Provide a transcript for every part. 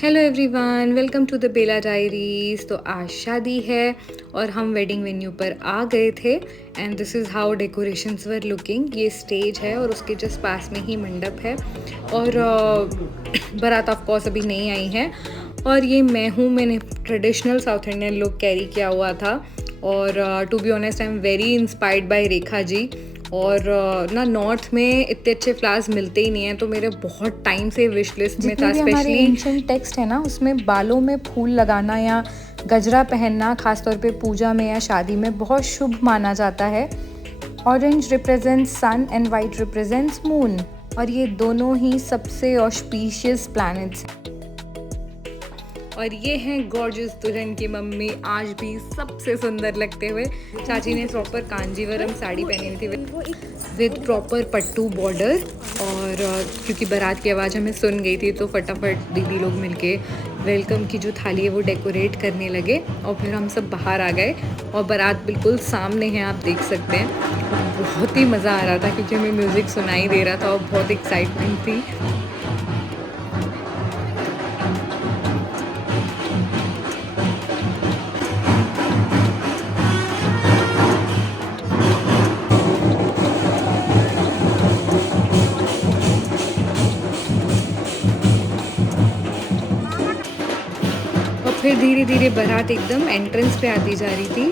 Hello everyone, welcome to the Bela diaries. तो आज शादी है और हम वेडिंग वेन्यू पर आ गए थे and this is how decorations were looking. ये स्टेज है और उसके जस्ट पास में ही मंडप है और बारात ऑफ कोर्स अभी नहीं आई है। और ये मैंने traditional South Indian look carry किया हुआ था और to be honest I am very inspired by Rekha ji. और ना नॉर्थ में इतने अच्छे फ्लावर्स मिलते ही नहीं हैं, तो मेरे बहुत टाइम से विश लिस्ट में था। हमारे एंशिएंट टेक्स्ट है ना, उसमें बालों में फूल लगाना या गजरा पहनना खासतौर पे पूजा में या शादी में बहुत शुभ माना जाता है। Orange represents sun and white represents moon, और ये दोनों ही सबसे ऑस्पिशियस प्लैनेट्स हैं। और ये हैं गॉर्जियस दुल्हन की मम्मी, आज भी सबसे सुंदर लगते हुए। चाची ने प्रॉपर कांजीवरम साड़ी पहनी हुई थी विद प्रॉपर पट्टू बॉर्डर। और क्योंकि बारात की आवाज़ हमें सुन गई थी तो फटाफट दीदी लोग मिलके वेलकम की जो थाली है वो डेकोरेट करने लगे और फिर हम सब बाहर आ गए और बारात बिल्कुल सामने है, आप देख सकते हैं। बहुत ही मज़ा आ रहा था क्योंकि हमें म्यूज़िक सुनाई दे रहा था और बहुत एक्साइटमेंट थी। और फिर धीरे धीरे बारात एकदम एंट्रेंस पे आती जा रही थी।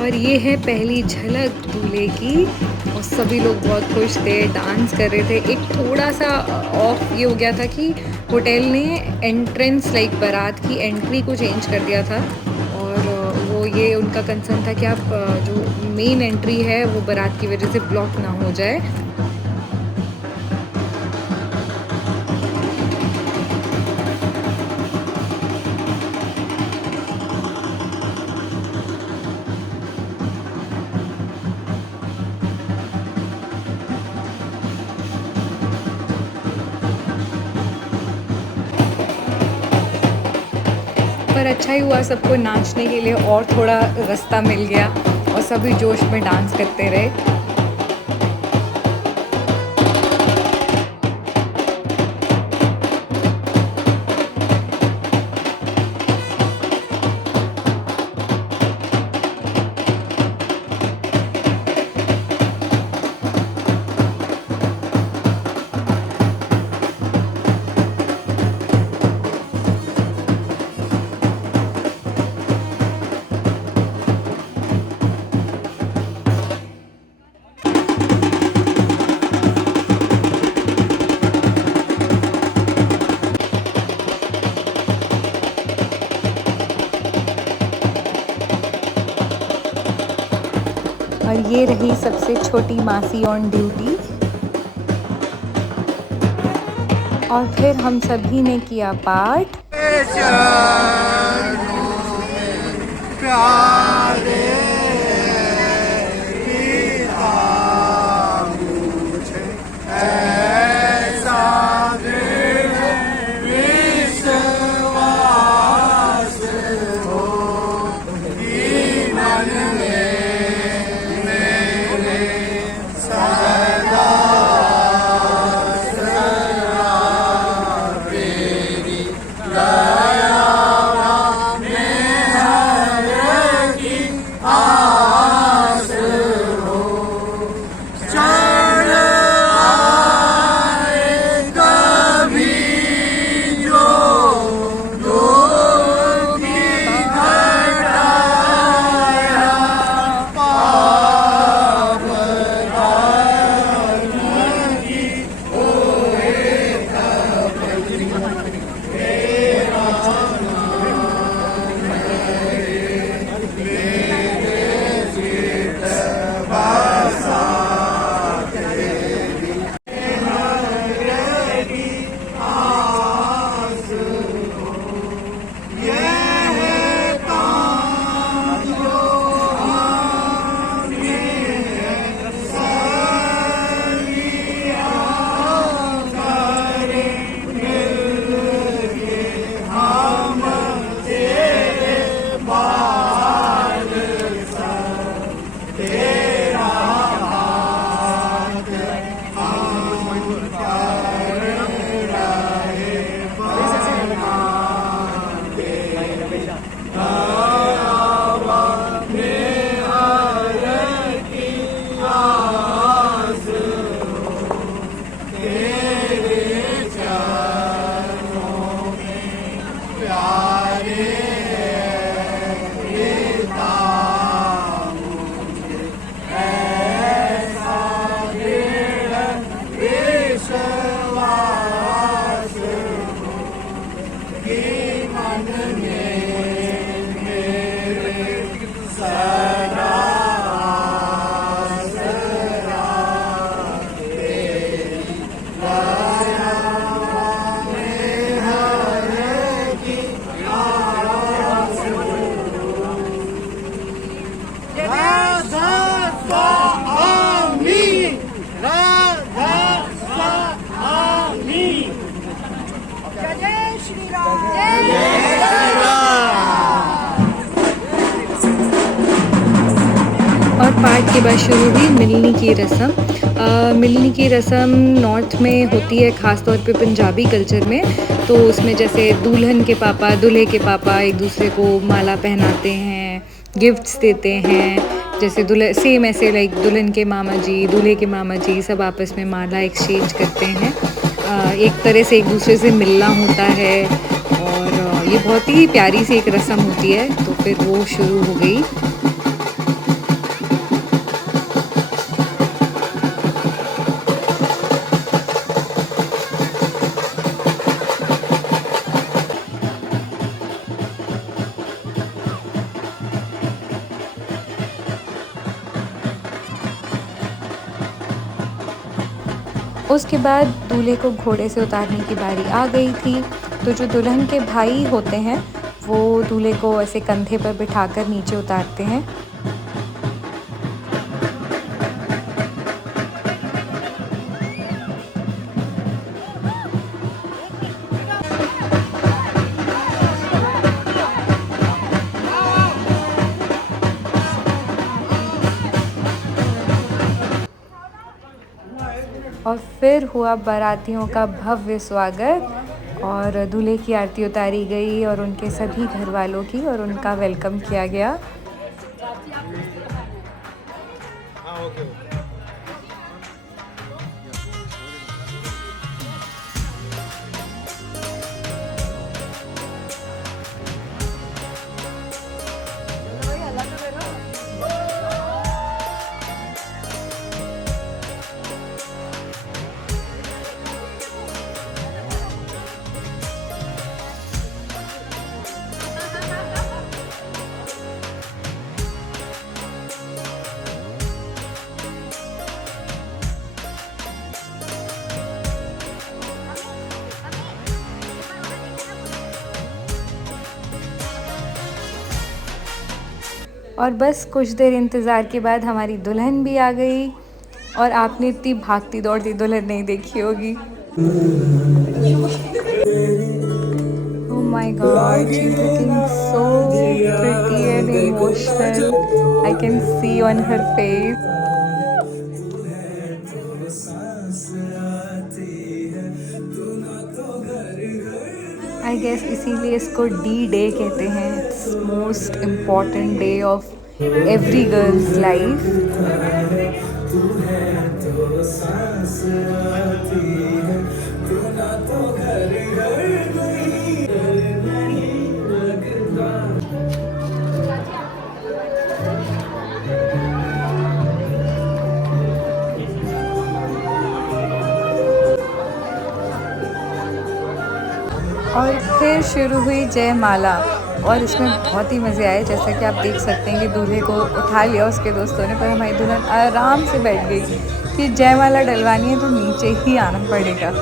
और ये है पहली झलक दूल्हे की और सभी लोग बहुत खुश थे, डांस कर रहे थे। एक थोड़ा सा ऑफ ये हो गया था कि होटल ने एंट्रेंस लाइक बारात की एंट्री को चेंज कर दिया था और वो ये उनका कंसर्न था कि आप जो मेन एंट्री है वो बारात की वजह से ब्लॉक ना हो जाए। पर अच्छा ही हुआ, सबको नाचने के लिए और थोड़ा रास्ता मिल गया और सभी जोश में डांस करते रहे। और ये रही सबसे छोटी मासी ऑन ड्यूटी। और फिर हम सभी ने किया पार्ट। और पार्ट के बाद शुरू हुई मिलनी की रस्म। मिलनी की रस्म नॉर्थ में होती है, ख़ास तौर पे पंजाबी कल्चर में। तो उसमें जैसे दुल्हन के पापा दूल्हे के पापा एक दूसरे को माला पहनाते हैं, गिफ्ट्स देते हैं। जैसे सेम ऐसे लाइक दुल्हन के मामा जी, दूल्हे के मामा जी सब आपस में माला एक्सचेंज करते हैं। एक तरह से एक दूसरे से मिलना होता है और ये बहुत ही प्यारी सी एक रस्म होती है। तो फिर वो शुरू हो गई। उसके बाद दूल्हे को घोड़े से उतारने की बारी आ गई थी। तो जो दुल्हन के भाई होते हैं वो दूल्हे को ऐसे कंधे पर बिठाकर नीचे उतारते हैं। और फिर हुआ बारातियों का भव्य स्वागत और दूल्हे की आरती उतारी गई और उनके सभी घर वालों की, और उनका वेलकम किया गया। और बस कुछ देर इंतज़ार के बाद हमारी दुल्हन भी आ गई। और आपने इतनी भागती दौड़ती दुल्हन नहीं देखी होगी। Oh my god, she is looking so pretty and emotional. I can see on her face. I guess इसीलिए इसको डी डे कहते हैं। It's most important day of every girl's life. और फिर शुरू हुई जयमाला और इसमें बहुत ही मज़े आए। जैसा कि आप देख सकते हैं कि दूल्हे को उठा लिया उसके दोस्तों ने, पर हमारी दुल्हन आराम से बैठ गई कि जयमाला डलवानी है तो नीचे ही आना पड़ेगा।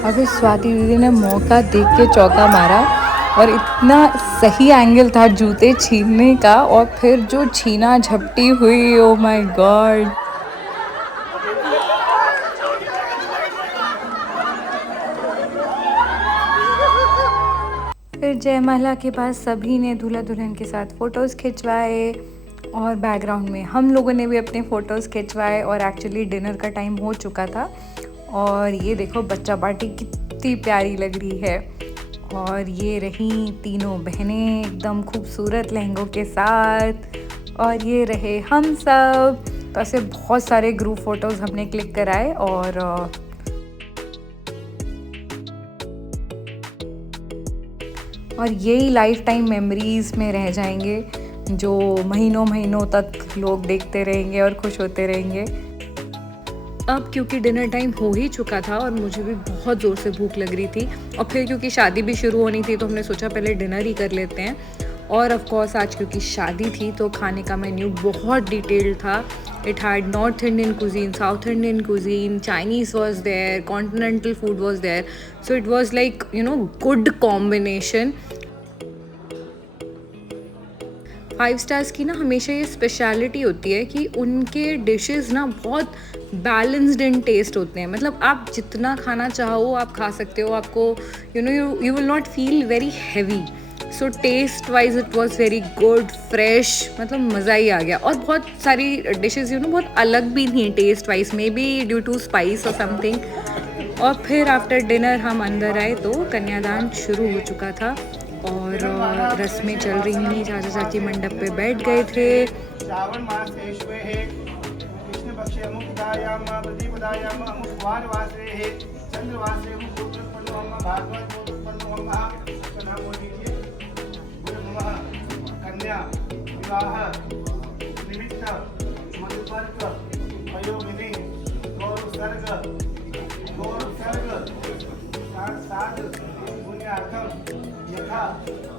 और फिर स्वाति दीदी ने मौका देख के चौका मारा और इतना सही एंगल था जूते छीनने का, और फिर जो छीना झपटी हुई, ओ माय गॉड। फिर जयमाला के बाद सभी ने दूल्हा दुल्हन के साथ फ़ोटोज़ खिंचवाए और बैकग्राउंड में हम लोगों ने भी अपने फ़ोटोज़ खिंचवाए, और एक्चुअली डिनर का टाइम हो चुका था। और ये देखो बच्चा पार्टी कितनी प्यारी लग रही है। और ये रही तीनों बहनें एकदम खूबसूरत लहंगों के साथ, और ये रहे हम सब। तो ऐसे बहुत सारे ग्रुप फ़ोटोज़ हमने क्लिक कराए, और यही लाइफ टाइम मेमोरीज़ में रह जाएंगे, जो महीनों महीनों तक लोग देखते रहेंगे और खुश होते रहेंगे। अब क्योंकि डिनर टाइम हो ही चुका था और मुझे भी बहुत ज़ोर से भूख लग रही थी, और फिर क्योंकि शादी भी शुरू होनी थी तो हमने सोचा पहले डिनर ही कर लेते हैं। और ऑफ कोर्स आज क्योंकि शादी थी तो खाने का मेन्यू बहुत डिटेल्ड था। It had north Indian cuisine, south Indian cuisine, Chinese was there, continental food was there, so it was like good combination. 5 stars की ना हमेशा ये स्पेशलिटी होती है कि उनके डिशेस ना बहुत बैलेंस्ड इन टेस्ट होते हैं। मतलब आप जितना खाना चाहो आप खा सकते हो, आपको you will not feel very heavy. So taste wise it was very good, fresh, मतलब मज़ा ही आ गया। और बहुत सारी डिशेस बहुत अलग भी थी taste wise, maybe due to spice और समथिंग। और फिर आफ्टर डिनर हम अंदर आए तो कन्यादान शुरू हो चुका था और रस्में चल रही थी। चाचा चाची मंडप पे बैठ गए थे। श्रावण मास कृष्ण पक्षे अमुकदायाम प्रतिपदायाम अमुकवार वासे चंद्रवासे अमुकोत्पन्नोम भागवत उत्पन्नोम का नाम बोल दीजिए। गुरुमः कन्या विवाह निमित्त मधुपर्क वयोविधि गौर सर्ग साध पुण्यार्थम यथा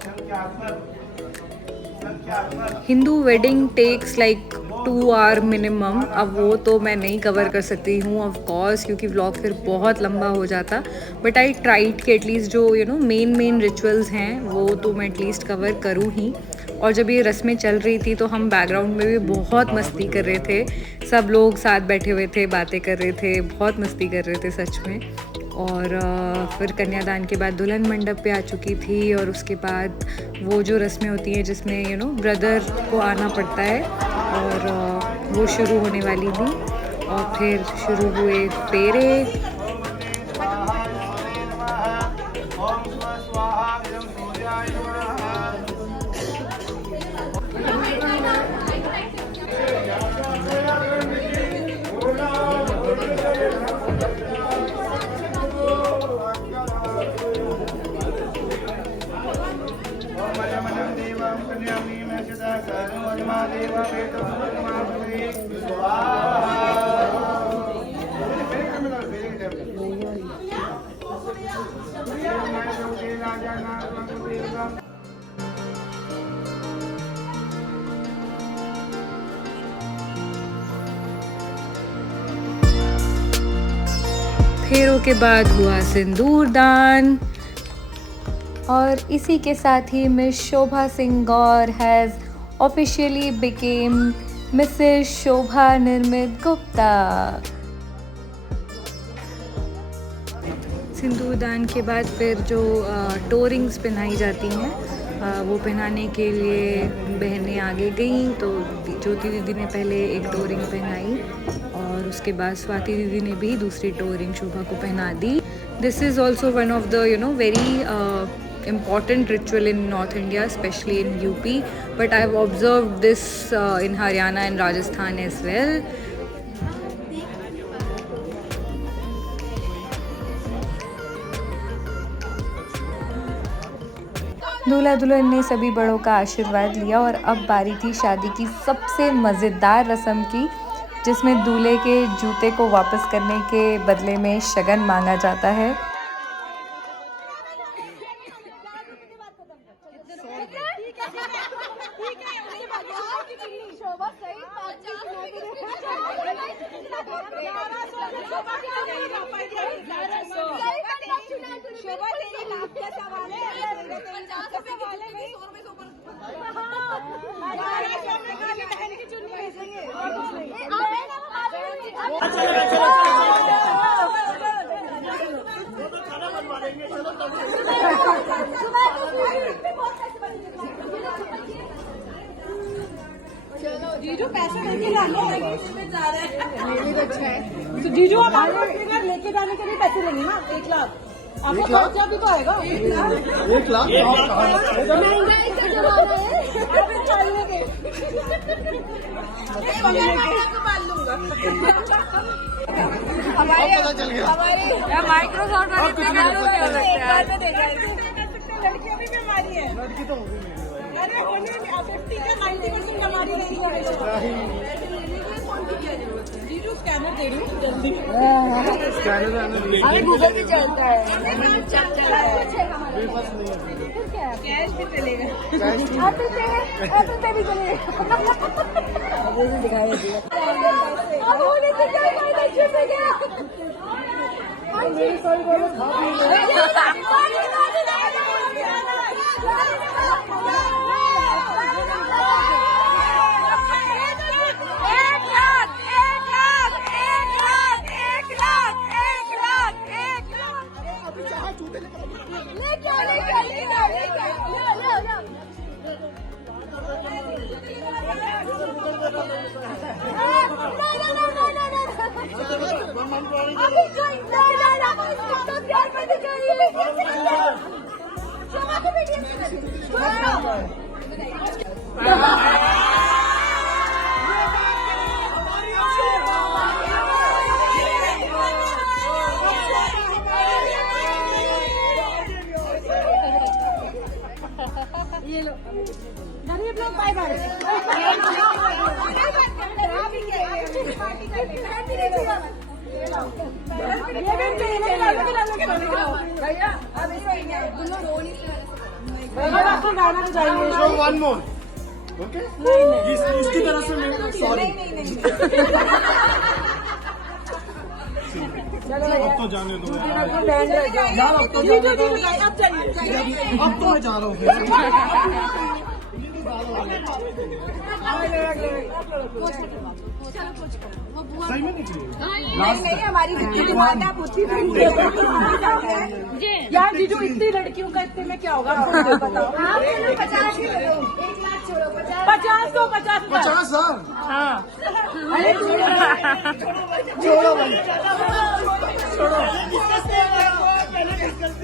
संख्यात्मक Hindu wedding takes like 2 hour minimum. अब वो तो मैं नहीं कवर कर सकती हूँ ऑफ कोर्स, क्योंकि व्लॉग फिर बहुत लंबा हो जाता। बट आई ट्राइड कि एटलीस्ट जो मेन रिचुअल्स हैं वो तो मैं एटलीस्ट कवर करूँ ही। और जब ये रस्में चल रही थी तो हम बैकग्राउंड में भी बहुत मस्ती कर रहे थे। सब लोग साथ बैठे हुए थे, बातें कर रहे थे, बहुत मस्ती कर रहे थे सच में। और फिर कन्यादान के बाद दुल्हन मंडप पे आ चुकी थी, और उसके बाद वो जो रस्में होती हैं जिसमें ब्रदर को आना पड़ता है, और वो शुरू होने वाली थी। और फिर शुरू हुए फेरे। फेरों के बाद हुआ सिंदूर दान, और इसी के साथ ही miss Shobha Singh Gaur has officially become mrs Shobha Nirmit Gupta. सिंदूर दान के बाद फिर जो टोरिंग्स पहनाई जाती हैं वो पहनाने के लिए बहनें आगे गईं। तो ज्योति दीदी ने पहले एक टोरिंग पहनाई और उसके बाद स्वाति दीदी ने भी दूसरी टोरिंग शोभा को पहना दी। This is also one of the very important ritual in North India, especially in UP, but I have observed this in Haryana and Rajasthan as well. दूल्हा दुल्हन ने सभी बड़ों का आशीर्वाद लिया और अब बारी थी शादी की सबसे मज़ेदार रस्म की, जिसमें दूल्हे के जूते को वापस करने के बदले में शगन मांगा जाता है। जीजू पैसे लेके जाने तो जीजू आप लेके जाने के लिए पैसे लेंगे ना 1 लाख। आपका खर्चा भी तो आएगा 1 लाख महंगाई का जमाना है। हमारे माइक्रोसॉफ्ट लड़कियों भी बीमारी है। लड़की तो होगी मेरी। अरे होने 50 का 90% हमारी नहीं। जीजू स्कैनर दे रही हूँ जल्दी। अरे गूगल भी चलता है। कैश भी चलेगा। एप्पल पे भी चलेगा। दिखाई दिया। ये लो गरीब लोग बाय बाय। भैया अब आपको गाना चाहिए। So one more. Okay? इसकी तरफ से मैं सॉरी। अब तो जाने दो यार। अब तो जाने दो। अब तो मैं जा रहा हूँ। सही में निकली नहीं हमारी डिमांड आप उतनी यार जीजू इतनी लड़कियों का इतने में क्या होगा बताओ। 50 तो 50,000। हाँ अरे छोड़ो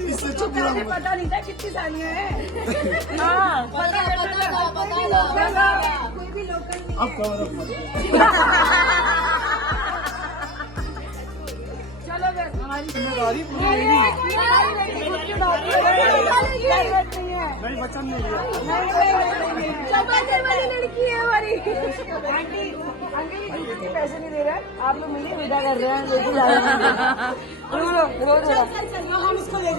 इससे पता नहीं था कितनी सालियाँ हैं। हाँ कोई भी लोकल नहीं। अब कवर चलो हमारी जिम्मेदारी नहीं वचन नहीं लिया। लड़की है हमारी। आंटी अंकल पैसे नहीं दे रहे हैं आप लोग मिलिए विदा कर रहे हैं लेके जा रहे हैं। हम इसको ले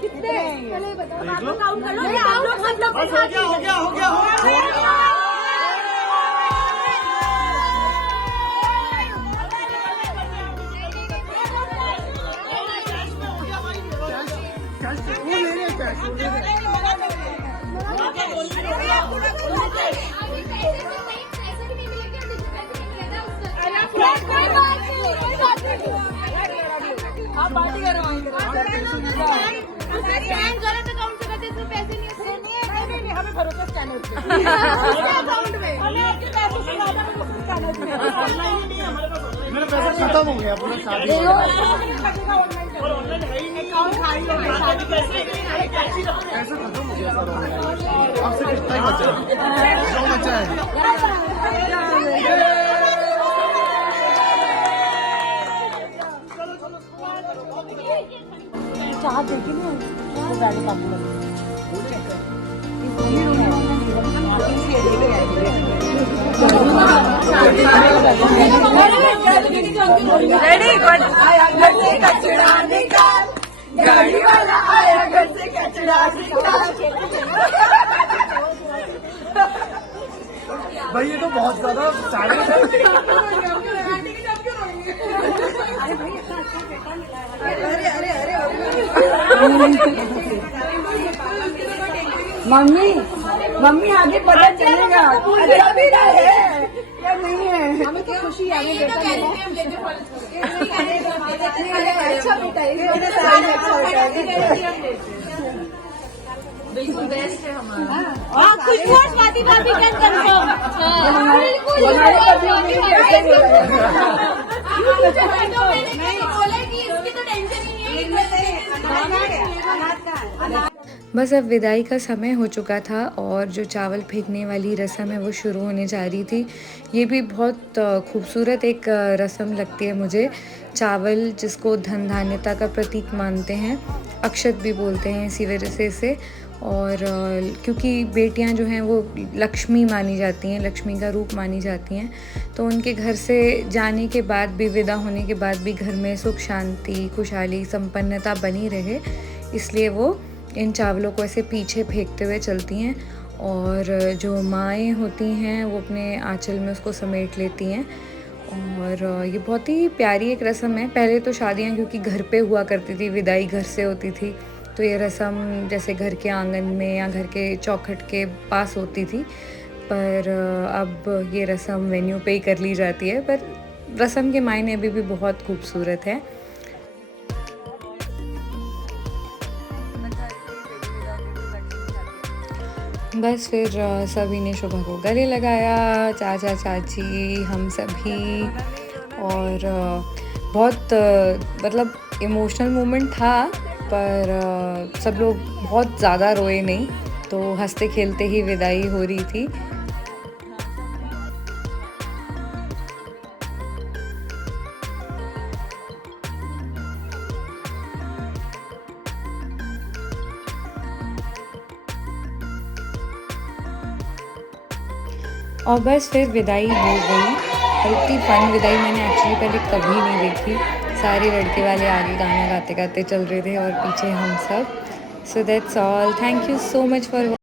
कितने काउंट कर लो। हो गया। आप पार्टी करो नहीं हमें भरोसा स्कैनर मेरे पैसे खत्म हो गया पूरा शादी। पैसे खत्म हो गया सर। आपसे कितना ही बचा जो बचा है। इसका हाथ देखिए ना, वो दाढ़ी पापू लगे। रेडी घर से कचरा निकाल, गाड़ी वाला आया घर से कचरा निकाल। भाई ये तो बहुत ज्यादा साइलेंट है। मम्मी मम्मी आगे पता चलेगा अभी है या नहीं है। हमें क्या खुशी आगे बेटा अच्छा बेटा बिल्कुल बेस्ट है हमारा। खुशबू स्वाति भाभी कैन कंफर्म बस अब विदाई का समय हो चुका था और जो चावल फेंकने वाली रस्म है वो शुरू होने जा रही थी। ये भी बहुत खूबसूरत एक रस्म लगती है मुझे। चावल जिसको धन धान्यता का प्रतीक मानते हैं, अक्षत भी बोलते हैं इसी वजह से। और क्योंकि बेटियां जो हैं वो लक्ष्मी मानी जाती हैं, लक्ष्मी का रूप मानी जाती हैं, तो उनके घर से जाने के बाद भी, विदा होने के बाद भी घर में सुख शांति खुशहाली संपन्नता बनी रहे, इसलिए वो इन चावलों को ऐसे पीछे फेंकते हुए चलती हैं। और जो माएँ होती हैं वो अपने आंचल में उसको समेट लेती हैं। और ये बहुत ही प्यारी एक रस्म है। पहले तो शादियाँ क्योंकि घर पे हुआ करती थी, विदाई घर से होती थी, तो ये रस्म जैसे घर के आंगन में या घर के चौखट के पास होती थी, पर अब ये रस्म वेन्यू पे ही कर ली जाती है। पर रस्म के मायने अभी भी बहुत खूबसूरत है। बस फिर सभी ने शोभा को गले लगाया, चाचा चाची हम सभी, और बहुत मतलब इमोशनल मोमेंट था, पर सब लोग बहुत ज़्यादा रोए नहीं, तो हंसते खेलते ही विदाई हो रही थी। और बस फिर विदाई हो गई। इतनी फन विदाई मैंने एक्चुअली पहले कभी नहीं देखी। सारे लड़के वाले आगे गाना गाते गाते चल रहे थे और पीछे हम सब। So that's all. Thank you so much for